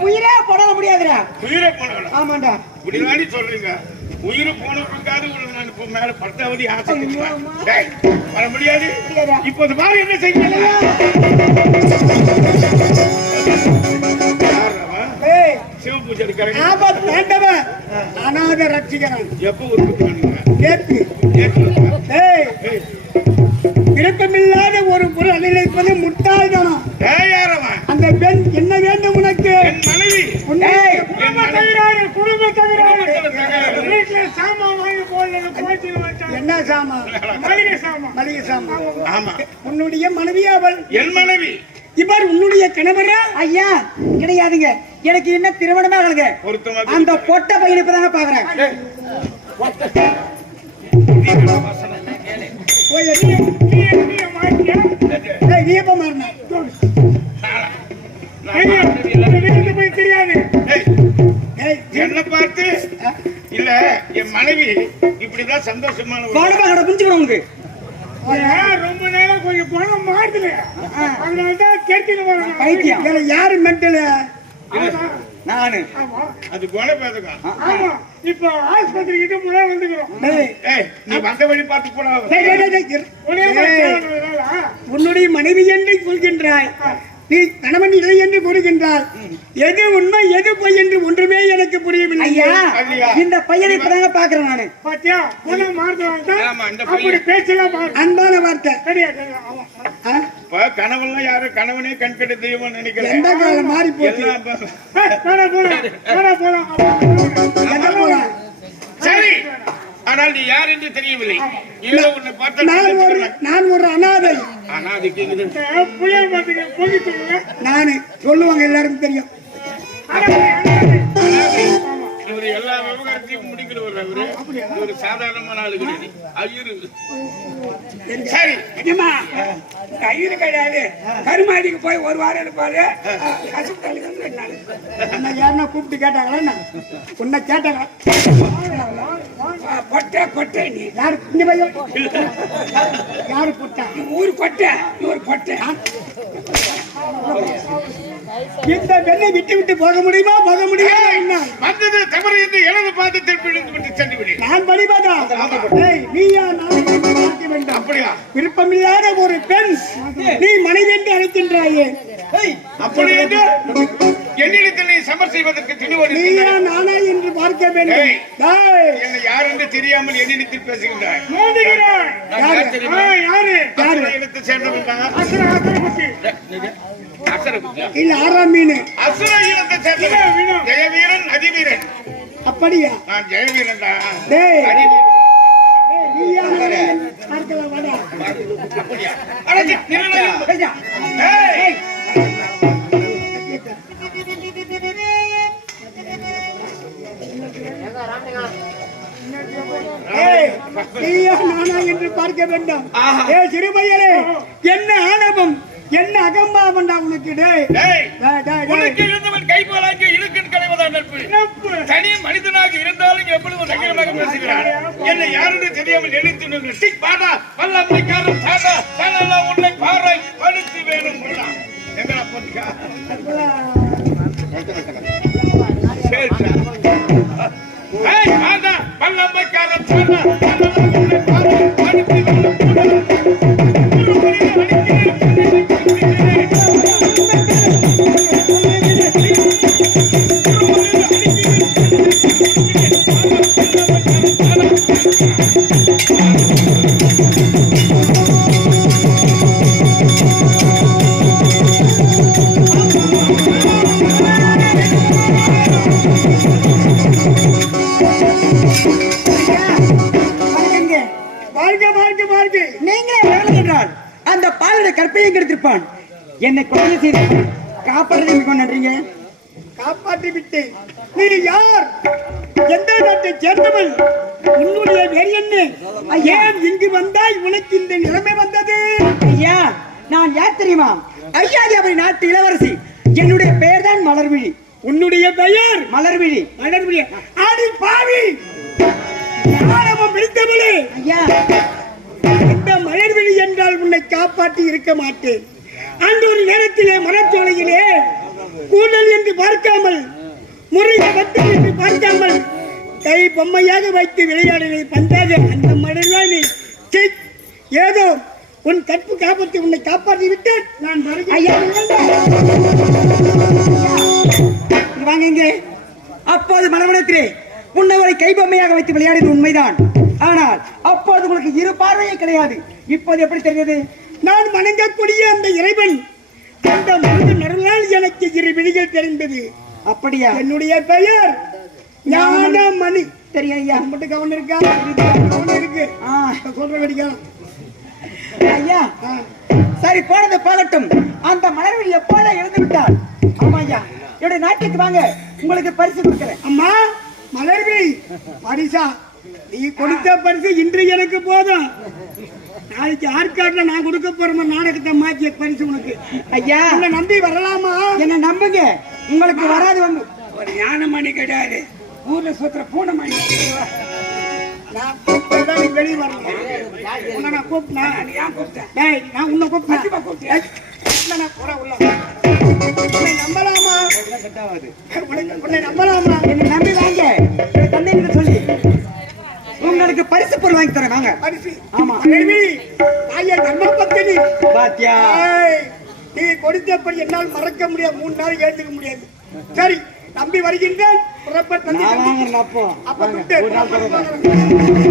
உயிரே போட முடியாதுடா. உயிரை போனவளா ஆமாண்டா. இப்படிதானே சொல்றீங்க உயிரை போனவங்களுக்காக நான் இப்போ மேல பத்தாவது ஆசை வர முடியாது. முடியாதா? இப்போது பாரு என்ன செய்யல சிவபூஜை அநாத ரட்சிகரன். எப்போ உற்பத்தி பண்ணுங்க. ஏய். ஏய், விருப்பமில்லாத ஒரு பொருள் முட்டாள்தனம் ஏய், யாரவன்? அந்த பெண் என்ன வேண்டும் உனக்கு என் மனைவி ஏய், என் மனைவி. குடும்ப குடும்பத்துல தகராறு. வீட்டுல சாமான் வாங்கி போடல போயிட்டு என்ன மளிகை மளிகை ஆமா உன்னுடைய மனைவி அவள். என் மனைவி. இவர் உன்னுடைய கணவரா. ஐயா கிடையாதுங்க. எனக்கு இன்னும் திருமணமே ஆகலைங்க. அந்த பொட்ட பையனை இப்பதாங்க பாக்குறேன். என்னை பார்த்து இல்ல என் மனைவி இப்படிதான் சந்தோஷமான கடை ஏன் ரொம்ப நேரம் கொஞ்சம் பணம் மாட்டுல அதனால தான் கேட்டு வரணும் பைத்தியம். இதுல யாரு மென்டலு நானு. ஆமா. அது குணபேதகம் ஆமா. இப்ப ஆஸ்பத்திரி கிட்ட முன்னாடி வந்துக்கிறோம். நீ வந்த வழி பார்த்து போனா உன்னுடைய மனைவி என்று சொல்கின்றாய் நீ கணவன் இல்லை என்று கூறுகின்றாய் எது உண்மை எது பொய் என்று ஒன்றுமே எனக்கு புரியவில்லை. இந்த பையனை இப்பதாங்க பாக்குறேன் நானு. பாத்தியா? அப்படி மாறும். அன்பான வார்த்தை. கணவன்லாம் யாரு? கணவனே கண்கட்ட தெய்வம் எந்த நினைக்கிறேன். காலம் மாறி போச்சு? எல்லாம் ப- ஏய், போடா போடா. போடா போடா. எங்க போலாம் சரி. ஆனால் நீ யார் என்று தெரியவில்லை. இதோ உன்னை பார்த்தா நான் ஒரு நான் ஒரு அனாதை. ஆனா அது கேக்குது புளிய சொல்லுங்க நானு சொல்லுவாங்க எல்லாருக்கும் தெரியும். இவர் எல்லா விவகாரத்தையும் முடிக்கிறவர் அவரு. இவர் சாதாரணமான ஆளு கிடையாது ஐயரு. சரி. நிஜமா? ஐயரு கிடையாது. கருமாதிக்கு போய் ஒரு வாரம் இருப்பாரு. ஹாஸ்பிட்டலுக்கு வந்து ரெண்டு நாள் யாருன்னா கூப்பிட்டு கேட்டாங்களா? உன்னை கேட்டாங்களா? கொட்டை கொட்டை நீ. யாரு இந்த பையன்? யாரு போட்டா ஊர் கொட்டை இவர் கொட்டை. இந்த பெண்ணை விட்டு விட்டு போக முடியுமா? போக முடியுமா என்ன? வந்தது தவறு என்று எனது பார்த்து திருப்பி சென்று விடு. நான் ஏய், நீயா? நான் பார்க்க வேண்டும். அப்படியா? விருப்பமில்லாத ஒரு பெண் நீ மனைவி என்று அழைக்கின்றாயே. அப்படி என்று என்னிடத்தில் நீ சமர் செய்வதற்கு துணிவோடு நீயா நானா என்று பார்க்க வேண்டும். என்னை யார் என்று தெரியாமல் என்னிடத்தில் பேசுகின்றாய் மோதுகிறார் நான் யாரு? யார்? இனத்தை சேர்ந்தவன்? இல்ல ஆறாம் மீன். அசுர இனத்தை சேர்ந்தவன். ஜெயவீரன் அதிவீரன். அப்படியா? நான் ஜெயவீரன் தான் நீயா நானா என்று பார்க்க வேண்டும். ஏ சிறுபையரே என்ன ஆணவம் என்ன அகம்பாவண்டா உனக்கு. உனக்கு இருந்தவன் கைப்போலாங்க இழுக்கன் களைவதா நட்பு. தனி மனிதனாக இருந்தாலும் எவ்வளவு நகரமாக பேசுகிறான்? என்னை யாருன்னு தெரியாமல் எழுத்து டிக் பாடா வல்லமைக்காரன் சாடா தனலா உன்னை பாறை படுத்து வேணும் எங்கடா போட்டுக்கா சரி. வல்லமைக்காரன் சாடா வாழ்க வாழ்க வாழ்க நீங்களே என்றால் அந்த பாலுடைய கற்பையும் கெடுத்திருப்பான். என்னை கொலை செய்து காப்பாற்றி கொண்டுறீங்க காப்பாற்றி விட்டேன். நீ யார்? எந்த நாட்டை சேர்ந்தவள்? உன்னுடைய வேறு என்ன? ஏன் இங்கு வந்தாய்? உனக்கு இந்த நிலைமை வந்தது. ஐயா நான் யார் தெரியுமா? ஐயாதி அவரை நாட்டு இளவரசி. என்னுடைய பெயர் தான் மலர்விழி. உன்னுடைய பெயர்? மலர்விழி. மலர்விழி. ஆடி பாவி! பிடித்தவளே ஐயா. இந்த மலர்விழி என்றால் உன்னை காப்பாற்றி இருக்க மாட்டேன். அன்று ஒரு நேரத்திலே மரச்சோலையிலே கூடல் என்று பார்க்காமல் முருக வட்டம் என்று பார்க்காமல் கை பொம்மையாக வைத்து விளையாடினை பந்தாக அந்த மடலாம் நீ. ஏதோ உன் கற்பு காப்பத்தை உன்னை காப்பாற்றி விட்டு நான் வருகிறேன். வாங்க. இங்கே அப்போது மனவனத்திலே முன்னவரை கைபொம்மையாக வைத்து விளையாடியது உண்மைதான். ஆனால் அப்போது உங்களுக்கு இரு பார்வையே கிடையாது. இப்போது எப்படி தெரிஞ்சது நான் வணங்கக்கூடிய அந்த இறைவன் அருளால் எனக்கு இரு விழிகள் தெரிந்தது. அப்படியா? என்னுடைய பெயர் ஞானமணி. தெரியும் ஐயா. மட்டும் கவனம் இருக்கா? கவனம் இருக்கு. சொல்ற வெடிக்கலாம் ஐயா. சரி போனது போகட்டும். அந்த மலர்வில் எப்போதா இறந்து விட்டார் ஆமா ஐயா என்னுடைய நாட்டுக்கு வாங்க. உங்களுக்கு பரிசு கொடுக்கிறேன். அம்மா மலர்வி பரிசா. நீ கொடுத்த பரிசு இன்று எனக்கு போதும். நாளைக்கு ஆற்காட்டுல நான் கொடுக்க போற நாடகத்தை மாற்றிய பரிசு உனக்கு. ஐயா. உன்னை நம்பி வரலாமா? என்ன நம்புங்க. உங்களுக்கு வராது வந்து. ஒரு ஞான மணி கிடையாது. ஊர்ல சுத்துற பூனை மணி வெளியே வரணும். உன்னை நான் கூப்பிட்டேன் நான் ஏன் கூப்பிட்டேன் டேய் நான் உன்னை கூப்பிட்டேன். உன்னை நம்பலாமா? உன்னை- நம்பலாமா? என்ன நம்பி வாங்க. தந்தை சொல்லி. உங்களுக்கு பரிசு பொருள் வாங்கி தரேன் வாங்க. பரிசு. ஆமா. தாய தர்ம பக்தனி பாத்தியா நீ கொடுத்தபடி என்னால் மறக்க முடியாது. மூணு நாள் ஏற்றுக்க முடியாது. சரி நம்பி வருகின்றேன். அப்போ.